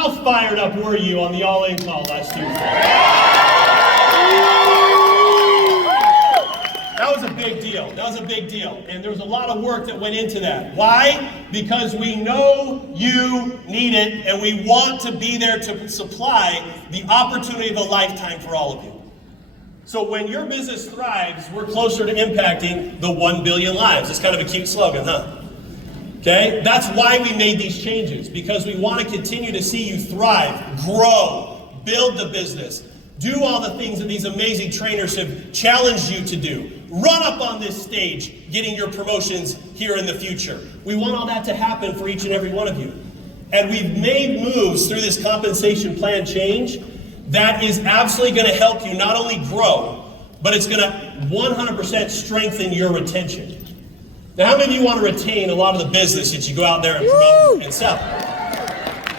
How fired up were you on the all-in call last Tuesday? That was a big deal. That was a big deal. And there was a lot of work that went into that. Why? Because we know you need it, and we want to be there to supply the opportunity of a lifetime for all of you. So when your business thrives, we're closer to impacting the 1 billion lives. It's kind of a cute slogan, huh? Okay? That's why we made these changes, because we want to continue to see you thrive, grow, build the business, do all the things that these amazing trainers have challenged you to do. Run up on this stage, getting your promotions here in the future. We want all that to happen for each and every one of you. And we've made moves through this compensation plan change that is absolutely going to help you not only grow, but it's going to 100% strengthen your retention. Now, how many of you want to retain a lot of the business that you go out there and promote and sell?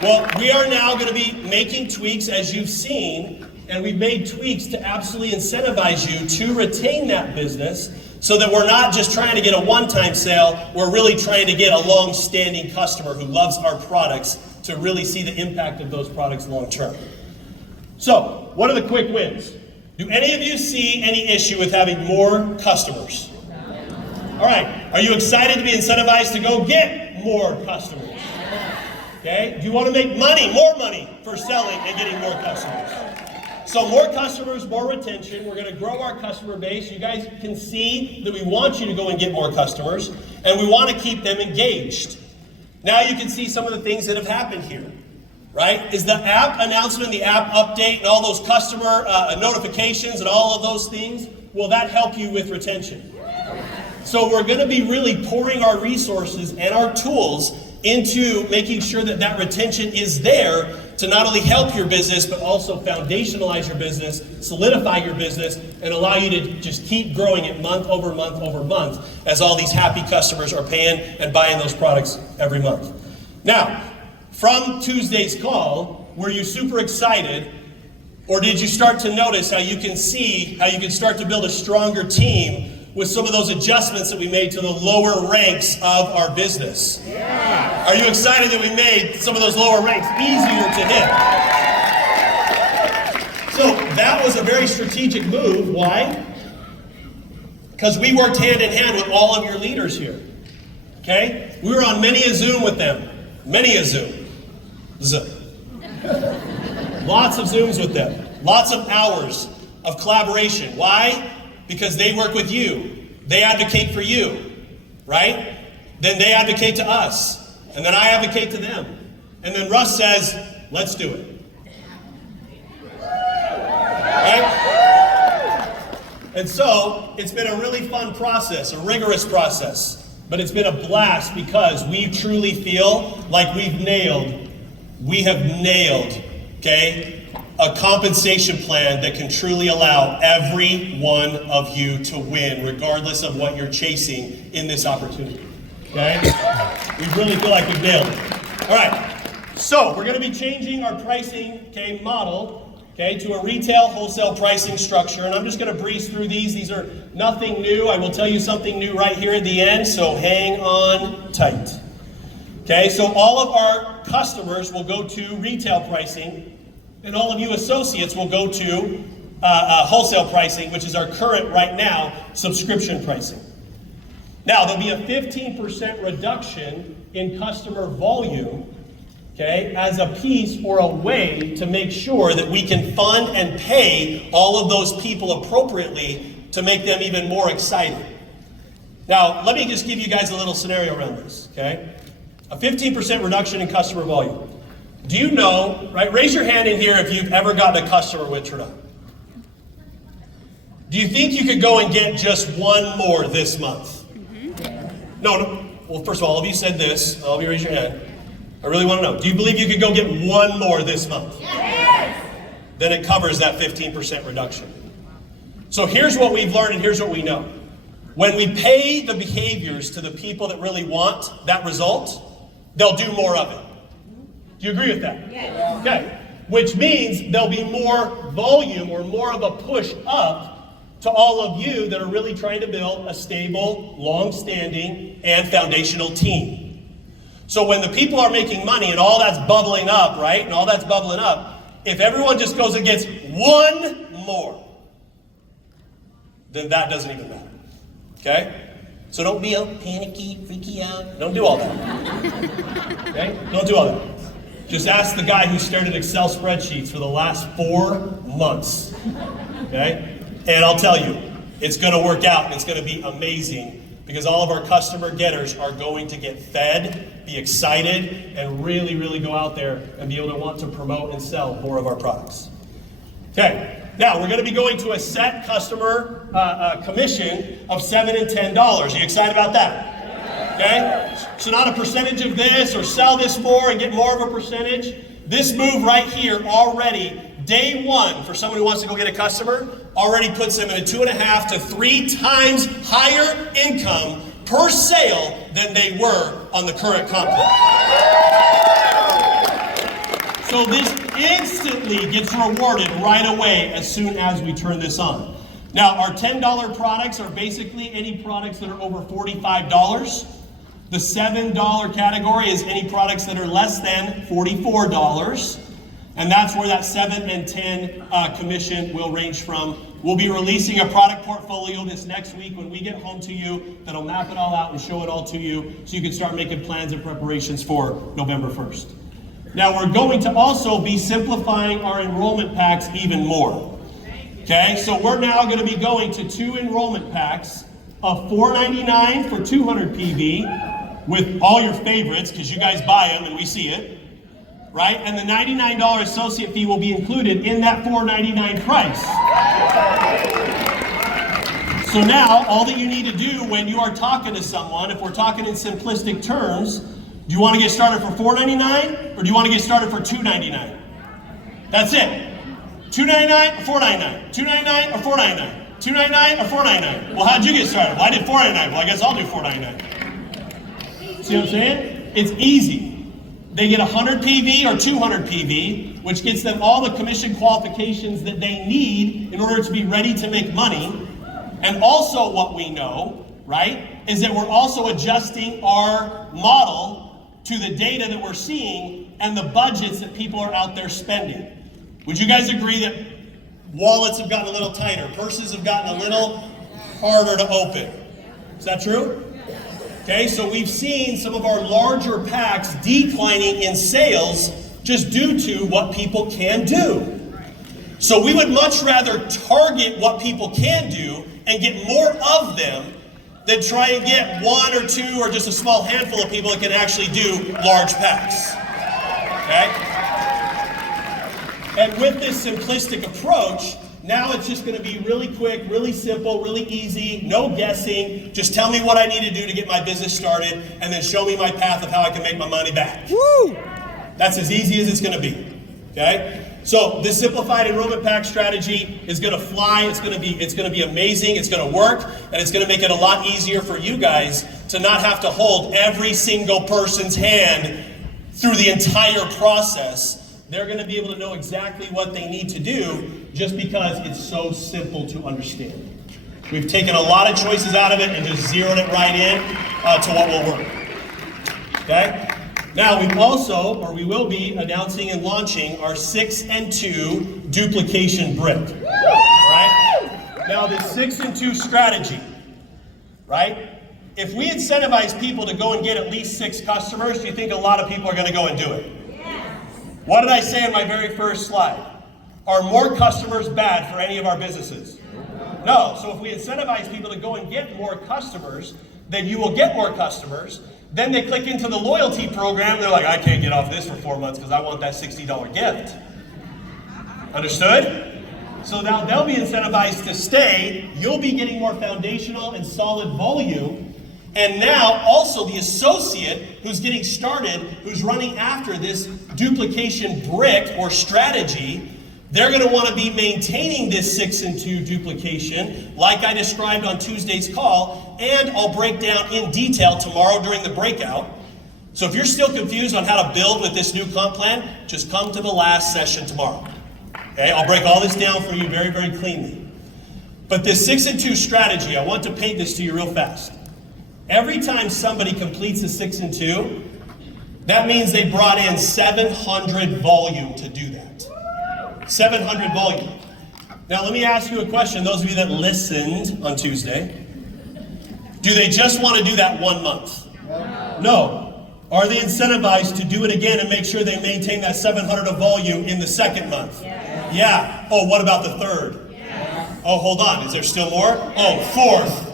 Well, we are now going to be making tweaks, as you've seen, and we've made tweaks to absolutely incentivize you to retain that business so that we're not just trying to get a one-time sale, we're really trying to get a long-standing customer who loves our products to really see the impact of those products long-term. So, what are the quick wins? Do any of you see any issue with having more customers? All right, are you excited to be incentivized to go get more customers? Okay, do you want to make money, more money for selling and getting more customers? So more customers, more retention. We're going to grow our customer base. You guys can see that we want you to go and get more customers, and we want to keep them engaged. Now you can see some of the things that have happened here, right? Is the app announcement, the app update, and all those customer notifications and all of those things, will that help you with retention? So we're going to be really pouring our resources and our tools into making sure that that retention is there to not only help your business, but also foundationalize your business, solidify your business, and allow you to just keep growing it month over month over month as all these happy customers are paying and buying those products every month. Now, from Tuesday's call, were you super excited, or did you start to notice how you can start to build a stronger team with some of those adjustments that we made to the lower ranks of our business? Yeah. Are you excited that we made some of those lower ranks easier to hit? So that was a very strategic move. Why? Because we worked hand in hand with all of your leaders here. Okay? We were on many a Zoom with them. Many a Zoom. Lots of Zooms with them. Lots of hours of collaboration. Why? Because they work with you. They advocate for you, right? Then they advocate to us. And then I advocate to them. And then Russ says, let's do it. Right? And so, it's been a really fun process, a rigorous process. But it's been a blast because we truly feel like we have nailed, okay, a compensation plan that can truly allow every one of you to win, regardless of what you're chasing in this opportunity, okay? We really feel like we've nailed it. All right, so we're gonna be changing our pricing, okay, model, okay, to a retail wholesale pricing structure, and I'm just gonna breeze through these. These are nothing new. I will tell you something new right here at the end, so hang on tight. Okay, so all of our customers will go to retail pricing, and all of you associates will go to wholesale pricing, which is our current, right now, subscription pricing. Now, there'll be a 15% reduction in customer volume, okay, as a piece or a way to make sure that we can fund and pay all of those people appropriately to make them even more excited. Now, let me just give you guys a little scenario around this, okay? A 15% reduction in customer volume. Do you know, right, raise your hand in here if you've ever gotten a customer with Tranont. Do you think you could go and get just one more this month? Mm-hmm. No. Well, first of all of you said this. All of you raise your hand. I really want to know. Do you believe you could go get one more this month? Yes! Then it covers that 15% reduction. So here's what we've learned and here's what we know. When we pay the behaviors to the people that really want that result, they'll do more of it. Do you agree with that? Yes. Okay. Which means there'll be more volume or more of a push up to all of you that are really trying to build a stable, long-standing, and foundational team. So when the people are making money and all that's bubbling up, right, and all that's bubbling up, if everyone just goes and gets one more, then that doesn't even matter, okay? So don't be all panicky, freaky out. Don't do all that, okay? Don't do all that. Just ask the guy who stared at Excel spreadsheets for the last 4 months, okay? And I'll tell you, it's gonna work out and it's gonna be amazing because all of our customer getters are going to get fed, be excited, and really, really go out there and be able to want to promote and sell more of our products. Okay, now we're gonna be going to a set customer commission of $7 and $10. Are you excited about that? Okay, so not a percentage of this or sell this more and get more of a percentage. This move right here already, day one, for someone who wants to go get a customer, already puts them in a 2.5 to 3 times higher income per sale than they were on the current comp plan. So this instantly gets rewarded right away as soon as we turn this on. Now, our $10 products are basically any products that are over $45. The $7 category is any products that are less than $44. And that's where that 7 and 10 commission will range from. We'll be releasing a product portfolio this next week when we get home to you that'll map it all out and show it all to you so you can start making plans and preparations for November 1st. Now we're going to also be simplifying our enrollment packs even more. Okay, so we're now going to be going to 2 enrollment packs of $4.99 for 200 PV with all your favorites because you guys buy them and we see it. Right? And the $99 associate fee will be included in that $4.99 price. So now, all that you need to do when you are talking to someone, if we're talking in simplistic terms, do you want to get started for $4.99 or do you want to get started for $2.99? That's it. $2.99 or $4.99? $2.99 or $4.99? $2.99 or $4.99? Well, how'd you get started? Well, I did $4.99. Well, I guess I'll do $4.99. See what I'm saying? It's easy. They get 100 PV or 200 PV, which gets them all the commission qualifications that they need in order to be ready to make money. And also what we know, right, is that we're also adjusting our model to the data that we're seeing and the budgets that people are out there spending. Would you guys agree that wallets have gotten a little tighter, purses have gotten a little harder to open? Is that true? Okay, so we've seen some of our larger packs declining in sales just due to what people can do. So we would much rather target what people can do and get more of them than try and get 1 or 2 or just a small handful of people that can actually do large packs. Okay? And with this simplistic approach, now it's just going to be really quick, really simple, really easy, no guessing. Just tell me what I need to do to get my business started and then show me my path of how I can make my money back. Woo! That's as easy as it's going to be. Okay? So this simplified enrollment pack strategy is going to fly. It's going to be amazing. It's going to work, and it's going to make it a lot easier for you guys to not have to hold every single person's hand through the entire process. They're going to be able to know exactly what they need to do just because it's so simple to understand. We've taken a lot of choices out of it and just zeroed it right in to what will work. Okay? Now we will be announcing and launching our 6 and 2 duplication brick. Right? Now this 6 and 2 strategy, right? If we incentivize people to go and get at least 6 customers, do you think a lot of people are going to go and do it? What did I say in my very first slide? Are more customers bad for any of our businesses? No. So if we incentivize people to go and get more customers, then you will get more customers. Then they click into the loyalty program. They're like, I can't get off this for 4 months because I want that $60 gift. Understood? So now they'll be incentivized to stay. You'll be getting more foundational and solid volume. And now also the associate who's getting started, who's running after this duplication brick or strategy, they're going to want to be maintaining this 6 and 2 duplication like I described on Tuesday's call, and I'll break down in detail tomorrow during the breakout. So if you're still confused on how to build with this new comp plan, just come to the last session tomorrow. Okay, I'll break all this down for you very, very cleanly. But this 6 and 2 strategy, I want to paint this to you real fast. Every time somebody completes a 6 and 2, That means they brought in 700 volume to do that. 700 volume. Now let me ask you a question, those of you that listened on Tuesday. Do they just want to do that 1 month? No. Are they incentivized to do it again and make sure they maintain that 700 of volume in the second month? Yeah. Oh, what about the third? Oh, hold on. Is there still more? Oh, fourth.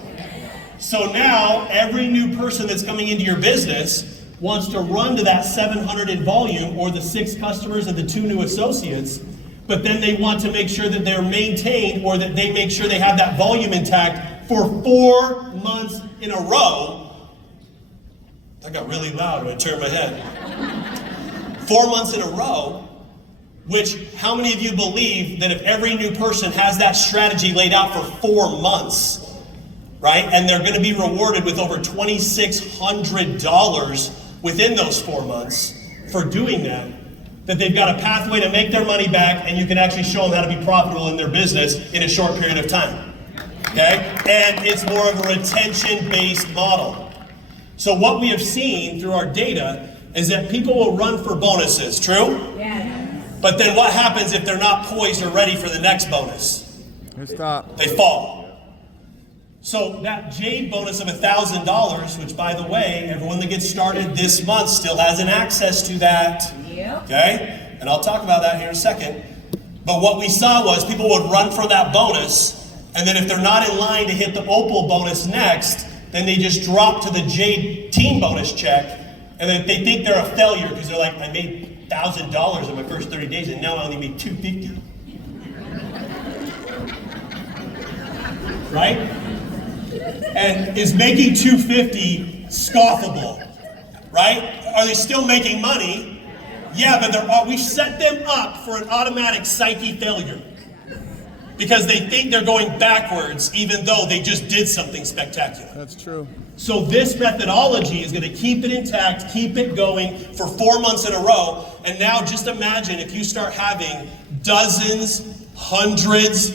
So now every new person that's coming into your business wants to run to that 700 in volume, or the 6 customers and the 2 new associates, but then they want to make sure that they're maintained, or that they make sure they have that volume intact for 4 months in a row. That got really loud when I turned my head. 4 months in a row, which how many of you believe that if every new person has that strategy laid out for 4 months, right, and they're going to be rewarded with over $2,600 within those 4 months for doing that, that they've got a pathway to make their money back, and you can actually show them how to be profitable in their business in a short period of time. Okay? And it's more of a retention-based model. So what we have seen through our data is that people will run for bonuses, true? Yes. But then what happens if they're not poised or ready for the next bonus? They stop. They fall. So that Jade bonus of $1,000, which by the way, everyone that gets started this month still has an access to that. Yep. Okay? And I'll talk about that here in a second. But what we saw was people would run for that bonus, and then if they're not in line to hit the Opal bonus next, then they just drop to the Jade team bonus check, and then they think they're a failure because they're like, I made $1,000 in my first 30 days and now I only made $250. Right? And is making $250 scoffable? Right? Are they still making money? Yeah, but we've set them up for an automatic psyche failure. Because they think they're going backwards even though they just did something spectacular. That's true. So this methodology is going to keep it intact, keep it going for 4 months in a row. And now just imagine if you start having dozens, hundreds,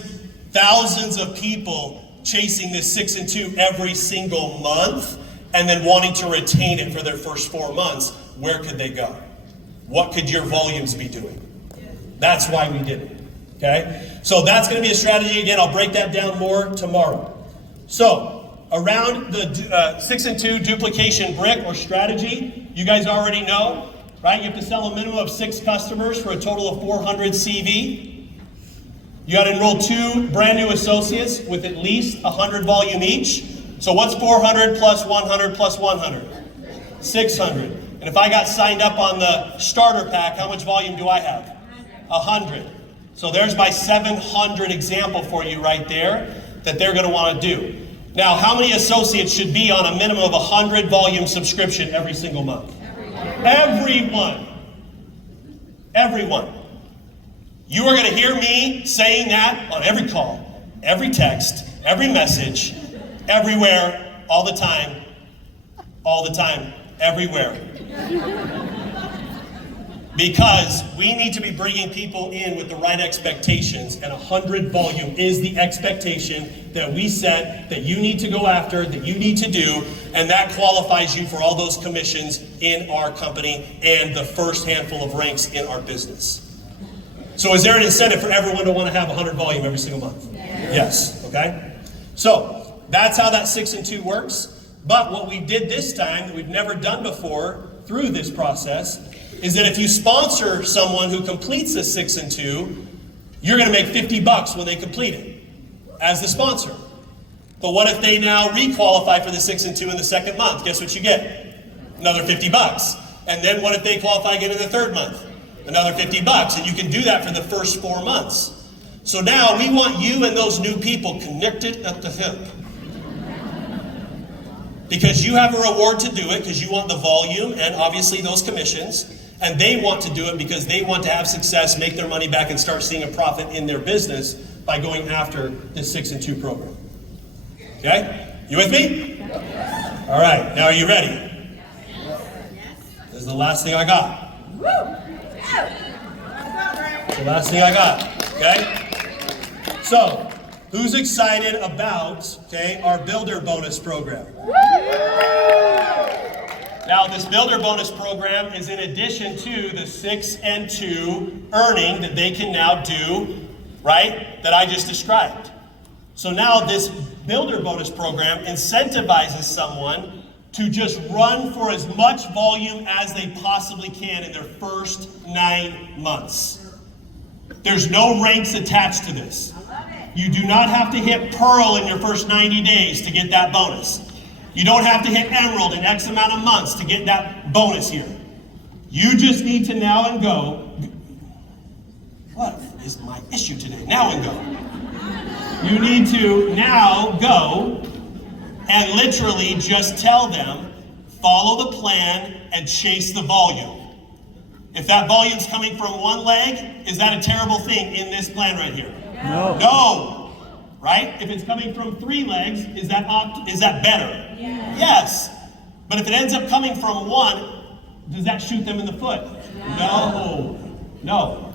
thousands of people chasing this 6 and 2 every single month and then wanting to retain it for their first 4 months. Where could they go? What could your volumes be doing? That's why we did it. Okay? So that's going to be a strategy. Again, I'll break that down more tomorrow. So around the 6 and 2 duplication brick or strategy, you guys already know, right? You have to sell a minimum of 6 customers for a total of 400 CV. You got to enroll 2 brand new associates with at least 100 volume each. So what's 400 plus 100 plus 100? 600. And if I got signed up on the starter pack, how much volume do I have? 100. So there's my 700 example for you right there that they're going to want to do. Now, how many associates should be on a minimum of 100 volume subscription every single month? Everyone. Everyone. You are going to hear me saying that on every call, every text, every message, everywhere, all the time, everywhere. Because we need to be bringing people in with the right expectations, and 100 volume is the expectation that we set, that you need to go after, that you need to do, and that qualifies you for all those commissions in our company and the first handful of ranks in our business. So is there an incentive for everyone to want to have 100 volume every single month? Yes, okay? So that's how that 6 and 2 works. But what we did this time that we've never done before through this process is that if you sponsor someone who completes a 6 and 2, you're going to make $50 when they complete it as the sponsor. But what if they now requalify for the 6 and 2 in the second month? Guess what you get? Another $50. And then what if they qualify again in the third month? Another $50. And you can do that for the first 4 months. So now we want you and those new people connected at the hip. Because you have a reward to do it, because you want the volume and obviously those commissions. And they want to do it because they want to have success, make their money back, and start seeing a profit in their business by going after this 6 and 2 program. Okay? You with me? All right. Now are you ready? This is the last thing I got. The last thing I got. Okay? So, who's excited about, okay, our builder bonus program? Now, this builder bonus program is in addition to the 6 and 2 earning that they can now do, right, that I just described. So now this builder bonus program incentivizes someone to just run for as much volume as they possibly can in their first 9 months. There's no ranks attached to this. You do not have to hit Pearl in your first 90 days to get that bonus. You don't have to hit Emerald in X amount of months to get that bonus here. You just need to now and go. What is my issue today? Now and go. You need to now go and literally just tell them, follow the plan and chase the volume. If that volume's coming from one leg, is that a terrible thing in this plan right here? No. No. Right? If it's coming from 3 legs, is that better? Yes. Yes. But if it ends up coming from 1, does that shoot them in the foot? No. No.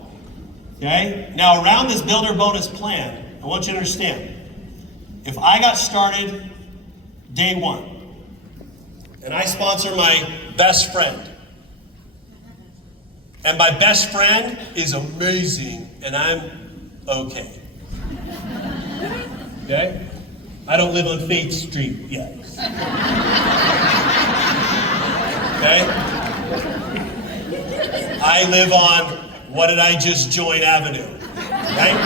Okay? Now, around this builder bonus plan, I want you to understand, if I got started day 1, and I sponsor my best friend, and my best friend is amazing, and I'm okay. Okay? I don't live on Faith Street yet. Okay? I live on, what did I just join Avenue? Right?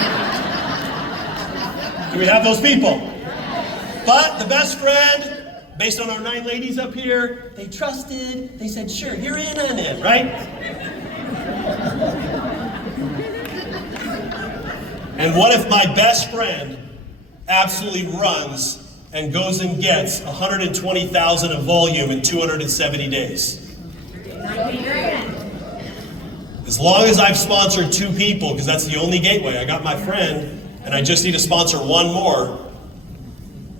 Do we have those people? But the best friend, based on our 9 ladies up here, they trusted, they said, sure, you're in on it, right? And what if my best friend absolutely runs and goes and gets 120,000 of volume in 270 days? As long as I've sponsored 2 people, because that's the only gateway, I got my friend, and I just need to sponsor 1 more,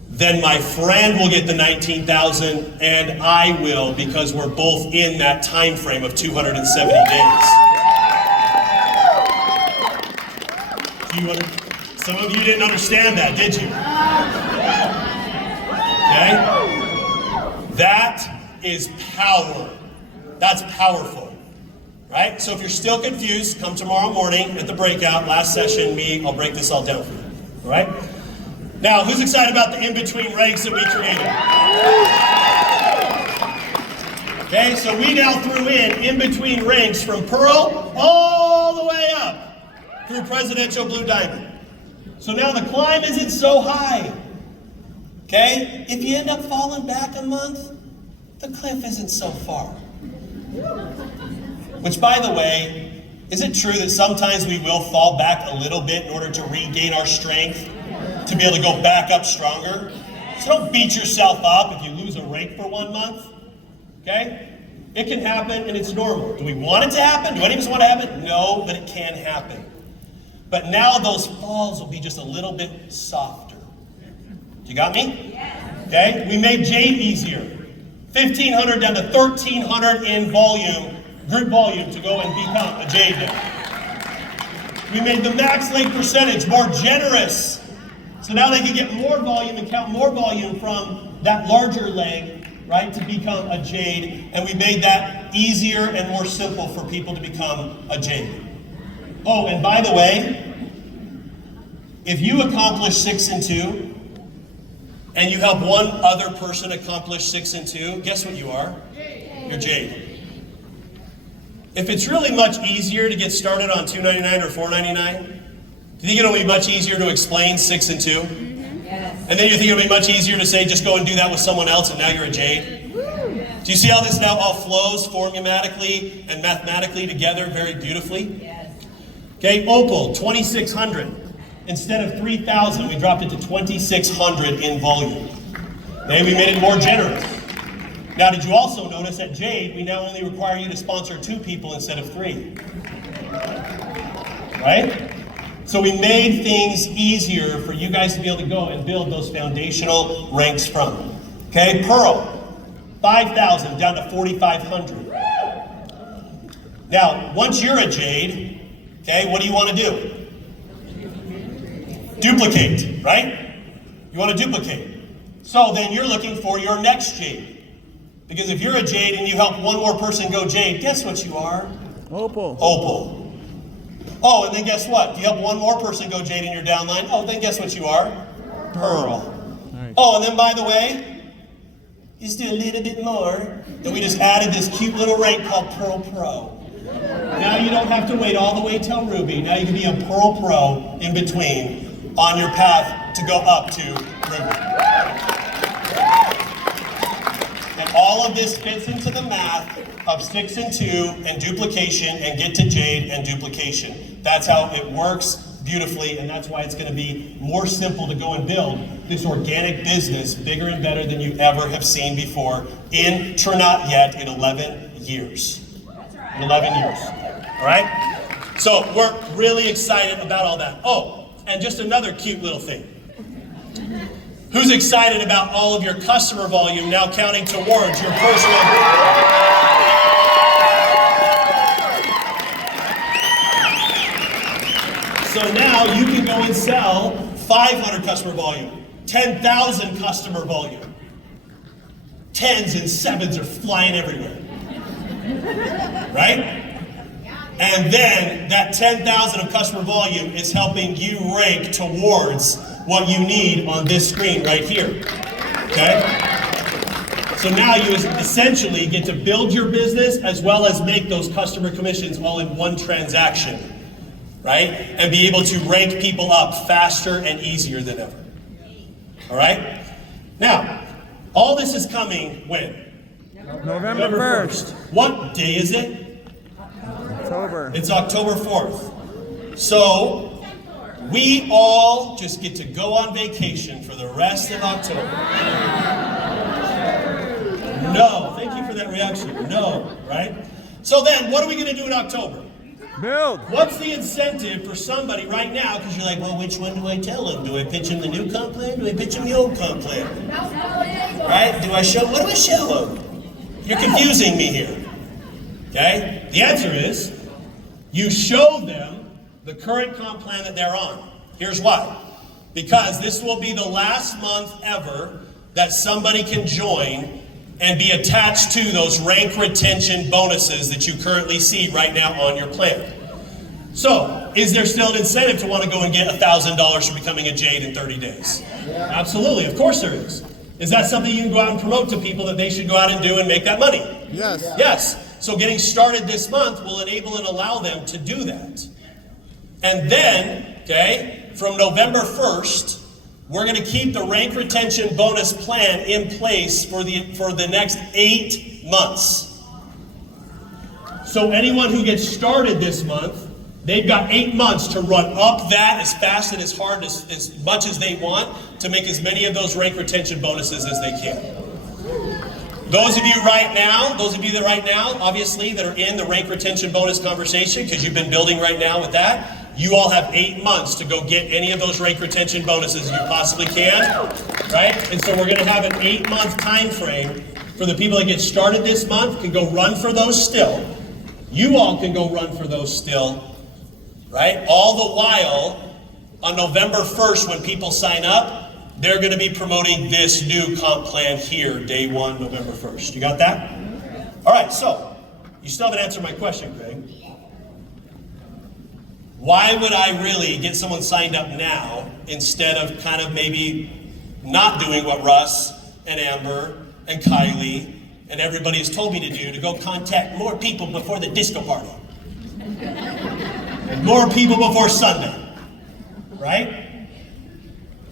then my friend will get the 19,000, and I will, because we're both in that time frame of 270 days. Some of you didn't understand that, did you? Okay? That is power. That's powerful. Right? So if you're still confused, come tomorrow morning at the breakout, last session, I'll break this all down for you. All right? Now, who's excited about the in-between ranks that we created? Okay, so we now threw in-between ranks from Pearl all the way up through Presidential Blue Diamond. So now the climb isn't so high. Okay? If you end up falling back a month, the cliff isn't so far. Which, by the way, is it true that sometimes we will fall back a little bit in order to regain our strength, to be able to go back up stronger? So don't beat yourself up if you lose a rank for 1 month. Okay? It can happen and it's normal. Do we want it to happen? Do any of us want it to happen? No, but it can happen. But now those falls will be just a little bit softer. You got me? Yes. Okay? We made Jade easier. 1,500 down to 1,300 in volume, group volume, to go and become a Jade now. We made the max leg percentage more generous. So now they can get more volume and count more volume from that larger leg, right, to become a Jade. And we made that easier and more simple for people to become a Jade. Oh, and by the way, if you accomplish 6 and 2, and you help one other person accomplish 6 and 2, guess what you are? You're Jade. If it's really much easier to get started on $2.99 or $4.99, do you think it'll be much easier to explain 6 and 2? Yes. And then you think it'll be much easier to say, just go and do that with someone else, and now you're a Jade? Do you see how this now all flows formulatically and mathematically together very beautifully? Yes. Okay, Opal, 2,600. Instead of 3,000, we dropped it to 2,600 in volume. Okay, we made it more generous. Now, did you also notice at Jade, we now only require you to sponsor 2 people instead of 3? Right? So we made things easier for you guys to be able to go and build those foundational ranks from. Okay, Pearl, 5,000 down to 4,500. Now, once you're a Jade, okay, what do you want to do? Duplicate, right? You want to duplicate. So then you're looking for your next Jade. Because if you're a Jade and you help one more person go Jade, guess what you are? Opal. Opal. Oh, and then guess what? You help one more person go Jade in your downline. Oh, then guess what you are? Pearl. Nice. Oh, and then by the way, you just do a little bit more. Then we just added this cute little rank called Pearl Pro. Now you don't have to wait all the way till Ruby. Now you can be a Pearl Pro in between on your path to go up to Ruby. And all of this fits into the math of 6 and 2 and duplication and get to Jade and duplication. That's how it works beautifully, and that's why it's going to be more simple to go and build this organic business bigger and better than you ever have seen before in Tranont yet in 11 years. In 11 years. All right? So we're really excited about all that. Oh, and just another cute little thing. Who's excited about all of your customer volume now counting towards your personal? So now you can go and sell 500 customer volume, 10,000 customer volume. 10s and 7s are flying everywhere. Right? And then that 10,000 of customer volume is helping you rank towards what you need on this screen right here. Okay? So now you essentially get to build your business as well as make those customer commissions all in one transaction. Right? And be able to rank people up faster and easier than ever. All right? Now, all this is coming when? November 1st. What day is it? October. It's October 4th. So, we all just get to go on vacation for the rest of October. No, thank you for that reaction. No, right? So then, what are we going to do in October? Build. What's the incentive for somebody right now? Because you're like, well, which one do I tell them? Do I pitch them the new comp plan? Do I pitch them the old comp plan? Right? Do I show? What do I show them? You're confusing me here. Okay? The answer is, you show them the current comp plan that they're on. Here's why. Because this will be the last month ever that somebody can join and be attached to those rank retention bonuses that you currently see right now on your plan. So, is there still an incentive to want to go and get $1,000 for becoming a Jade in 30 days? Absolutely, of course there is. Is that something you can go out and promote to people that they should go out and do and make that money? Yes. Yes. So getting started this month will enable and allow them to do that. And then, okay, from November 1st, we're going to keep the rank retention bonus plan in place for the next 8 months. So anyone who gets started this month, they've got 8 months to run up that as fast and as hard as much as they want to make as many of those rank retention bonuses as they can. Those of you right now, obviously, that are in the rank retention bonus conversation, because you've been building right now with that, you all have 8 months to go get any of those rank retention bonuses you possibly can, right? And so we're going to have an 8-month time frame for the people that get started this month, can go run for those still. You all can go run for those still, right? All the while, on November 1st, when people sign up, they're going to be promoting this new comp plan here, day 1, November 1st. You got that? All right, so you still haven't answered my question, Greg. Why would I really get someone signed up now instead of kind of maybe not doing what Russ and Amber and Kylie and everybody has told me to do, to go contact more people before the disco party? More people before sundown, right?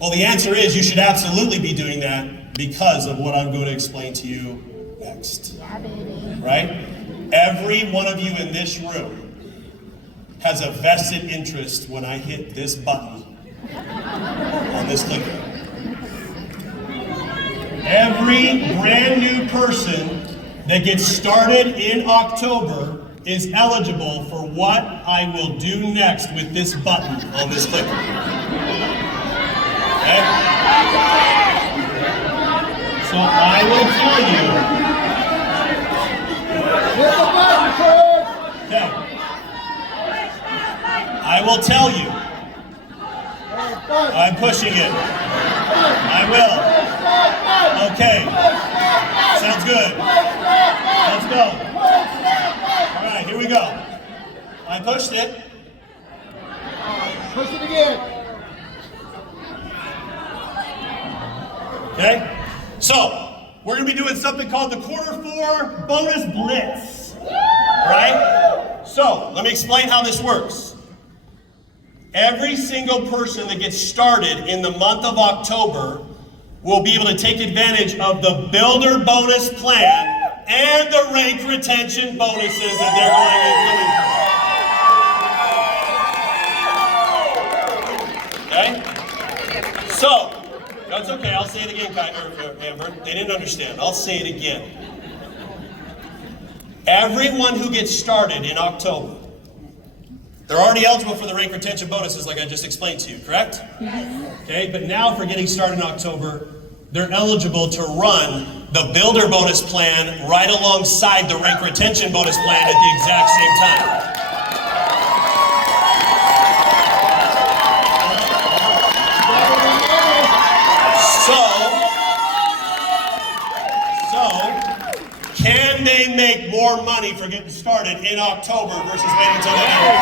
Well, the answer is you should absolutely be doing that because of what I'm going to explain to you next. Right? Every one of you in this room has a vested interest when I hit this button on this clicker. Every brand new person that gets started in October is eligible for what I will do next with this button on this clicker. Okay? So I will tell you. Okay. I will tell you. I'm pushing it. I will. Okay. Sounds good. Let's go. All right, here we go. I pushed it. Push it again. Okay? So, we're going to be doing something called the Q4 Bonus Blitz. Right? So, let me explain how this works. Every single person that gets started in the month of October will be able to take advantage of the Builder Bonus Plan and the rank retention bonuses that they're going to include. Okay? So, that's okay, I'll say it again, Amber. They didn't understand. I'll say it again. Everyone who gets started in October, they're already eligible for the rank retention bonuses like I just explained to you, correct? Okay, but now for getting started in October, they're eligible to run the Builder Bonus Plan right alongside the rank retention bonus plan at the exact same time. So, can they make more money for getting started in October versus waiting until November?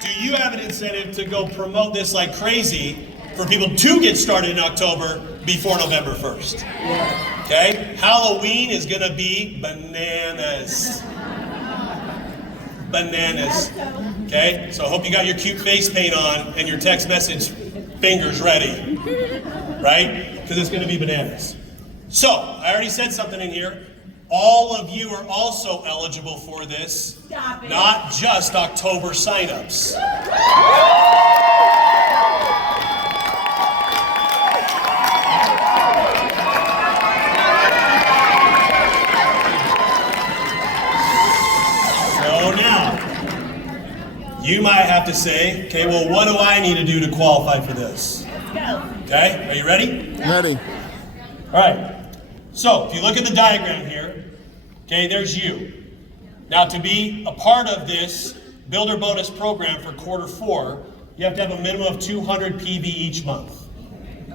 Do you have an incentive to go promote this like crazy for people to get started in October before November 1st? Okay? Halloween is gonna be bananas. Bananas. Okay? So I hope you got your cute face paint on and your text message fingers ready. Right? Because it's gonna be bananas. So, I already said something in here. All of you are also eligible for this, not just October signups. So now, you might have to say, okay, well, what do I need to do to qualify for this? Okay, are you ready? Ready. All right. So, if you look at the diagram here, okay, there's you. Now, to be a part of this Builder Bonus program for Q4, you have to have a minimum of 200 PV each month.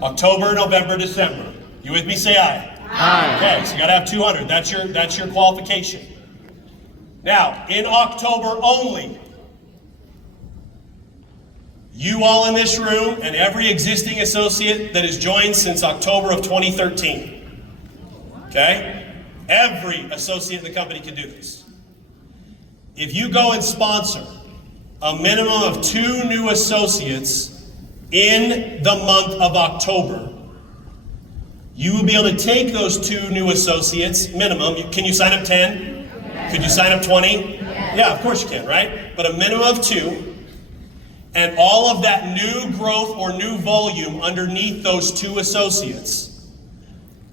October, November, December. You with me? Say aye. Aye. Okay, so you gotta have 200. That's your qualification. Now, in October only, you all in this room and every existing associate that has joined since October of 2013. Okay? Every associate in the company can do this. If you go and sponsor a minimum of 2 new associates in the month of October, you will be able to take those 2 new associates, minimum. Can you sign up 10? Could you sign up 20? Yeah, of course you can, right? But a minimum of 2, and all of that new growth or new volume underneath those 2 associates,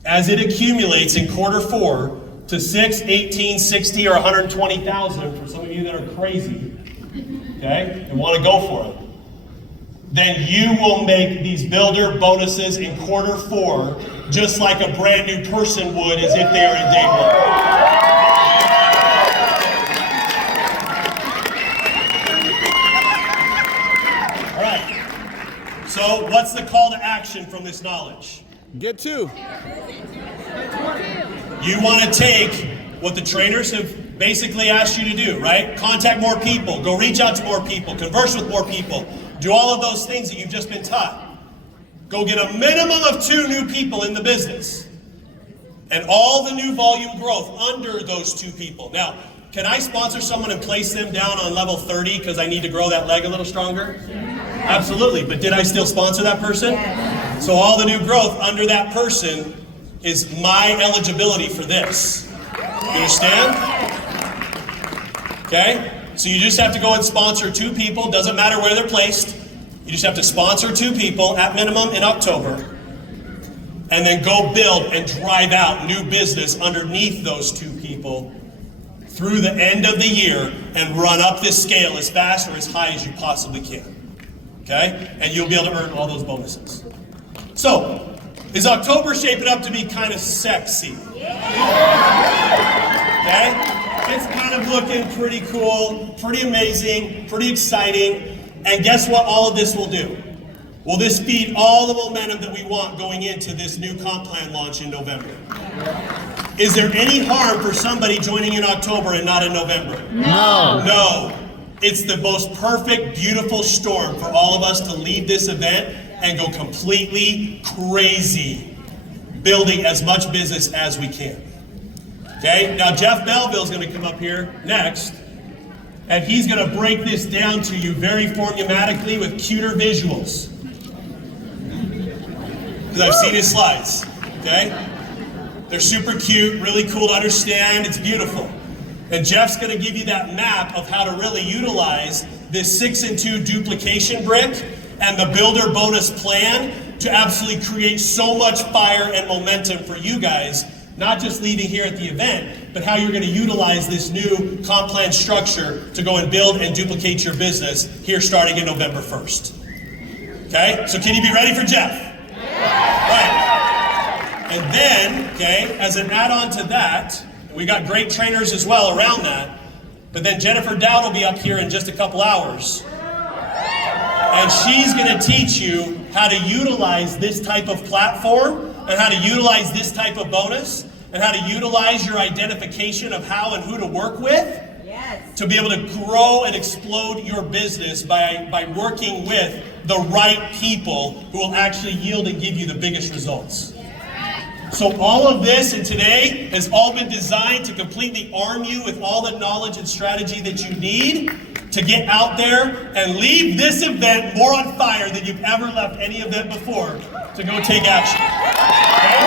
as it accumulates in Q4 to 6, 18, 60, or 120,000, for some of you that are crazy, okay, and want to go for it, then you will make these builder bonuses in Q4 just like a brand new person would as if they are in day 1. All right, so what's the call to action from this knowledge? Get 2. You want to take what the trainers have basically asked you to do, right? Contact more people, go reach out to more people, converse with more people, do all of those things that you've just been taught. Go get a minimum of 2 new people in the business and all the new volume growth under those 2 people. Now, can I sponsor someone and place them down on level 30 because I need to grow that leg a little stronger? Absolutely, but did I still sponsor that person? So all the new growth under that person is my eligibility for this. You understand? Okay? So you just have to go and sponsor 2 people, doesn't matter where they're placed. You just have to sponsor 2 people at minimum in October, and then go build and drive out new business underneath those 2 people through the end of the year and run up this scale as fast or as high as you possibly can. Okay? And you'll be able to earn all those bonuses. So, is October shaping up to be kind of sexy? Okay? It's kind of looking pretty cool, pretty amazing, pretty exciting. And guess what all of this will do? Will this feed all the momentum that we want going into this new comp plan launch in November? Is there any harm for somebody joining in October and not in November? No. No. It's the most perfect, beautiful storm for all of us to leave this event and go completely crazy, building as much business as we can. Okay, now Jeff Melville is going to come up here next, and he's going to break this down to you very formulatically with cuter visuals. Because I've seen his slides, okay? They're super cute, really cool to understand, it's beautiful. And Jeff's going to give you that map of how to really utilize this 6 and 2 duplication brick and the builder bonus plan to absolutely create so much fire and momentum for you guys, not just leaving here at the event, but how you're going to utilize this new comp plan structure to go and build and duplicate your business here starting in November 1st. Okay, so can you be ready for Jeff? Right. And then, okay, as an add-on to that, we got great trainers as well around that, but then Jennifer Dowd will be up here in just a couple hours. And she's going to teach you how to utilize this type of platform and how to utilize this type of bonus and how to utilize your identification of how and who to work with to be able to grow and explode your business by working with the right people who will actually yield and give you the biggest results. So all of this and today has all been designed to completely arm you with all the knowledge and strategy that you need to get out there and leave this event more on fire than you've ever left any event before to go take action. Okay?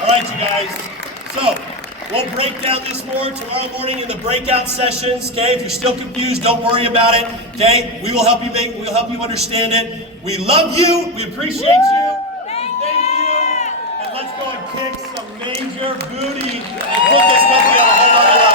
All right, you guys. So we'll break down this more tomorrow morning in the breakout sessions. Okay, if you're still confused, don't worry about it. Okay, we'll help you understand it. We love you. We appreciate you. Thank you. And let's go and kick some major booty and put this company on a whole other level.